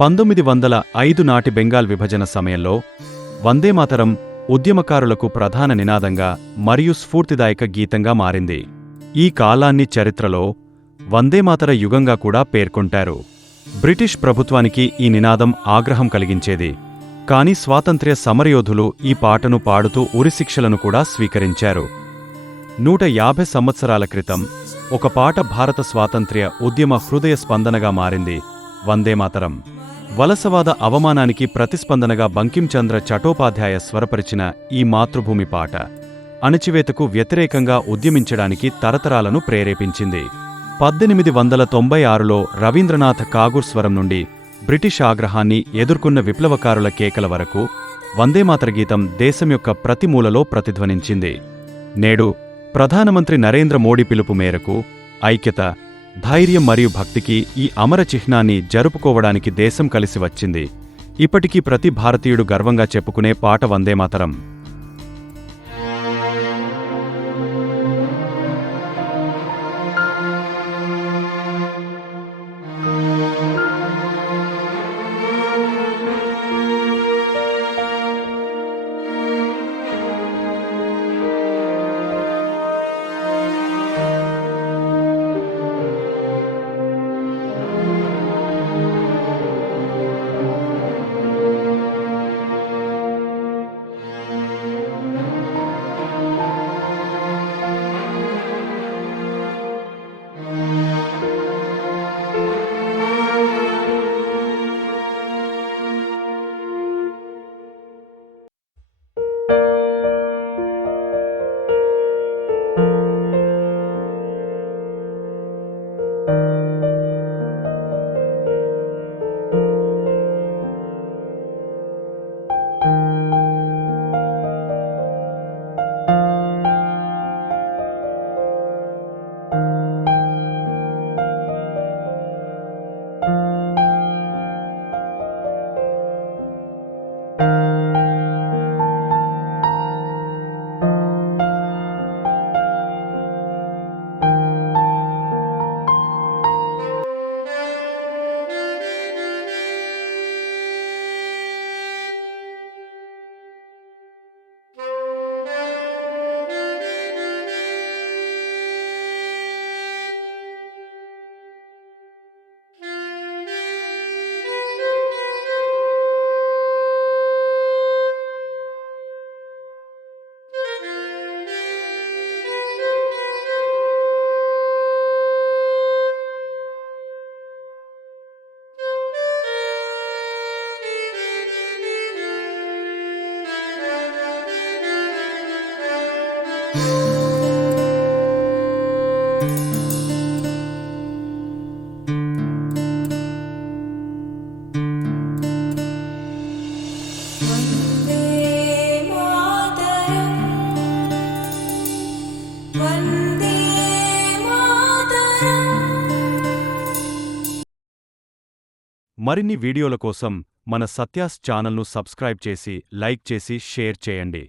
పంతొమ్మిది వందల ఐదు నాటి బెంగాల్ విభజన సమయంలో వందేమాతరం ఉద్యమకారులకు ప్రధాన నినాదంగా మరియు స్ఫూర్తిదాయక గీతంగా మారింది. ఈ కాలాన్ని చరిత్రలో వందేమాతర యుగంగా కూడా పేర్కొంటారు. బ్రిటిష్ ప్రభుత్వానికి ఈ నినాదం ఆగ్రహం కలిగించేది. కాని స్వాతంత్ర్య సమరయోధులు ఈ పాటను పాడుతూ ఉరిశిక్షలను కూడా స్వీకరించారు. నూట యాభై సంవత్సరాల క్రితం ఒక పాట భారత స్వాతంత్ర్య ఉద్యమ హృదయ స్పందనగా మారింది వందేమాతరం. వలసవాద అవమానానికి ప్రతిస్పందనగా బంకించంద్ర చటోపాధ్యాయ స్వరపరిచిన ఈ మాతృభూమి పాట అణచివేతకు వ్యతిరేకంగా ఉద్యమించడానికి తరతరాలను ప్రేరేపించింది. పద్దెనిమిది వందల తొంభై ఆరులో రవీంద్రనాథ్ కాగూర్ స్వరం నుండి బ్రిటిష్ ఆగ్రహాన్ని ఎదుర్కొన్న విప్లవకారుల కేకల వరకు వందేమాతర గీతం దేశం యొక్క ప్రతి మూలలో ప్రతిధ్వనించింది. నేడు ప్రధానమంత్రి నరేంద్ర మోడీ పిలుపు మేరకు ఐక్యత ధైర్యం మరియు భక్తికి ఈ అమర చిహ్నాన్ని జరుపుకోవడానికి దేశం కలిసి వచ్చింది. ఇప్పటికీ ప్రతి భారతీయుడు గర్వంగా చెప్పుకునే పాట వందేమాతరం మరిన్ని వీడియోల కోసం మన సత్యాస్ ఛానల్ను సబ్స్క్రైబ్ చేసి లైక్ చేసి షేర్ చేయండి.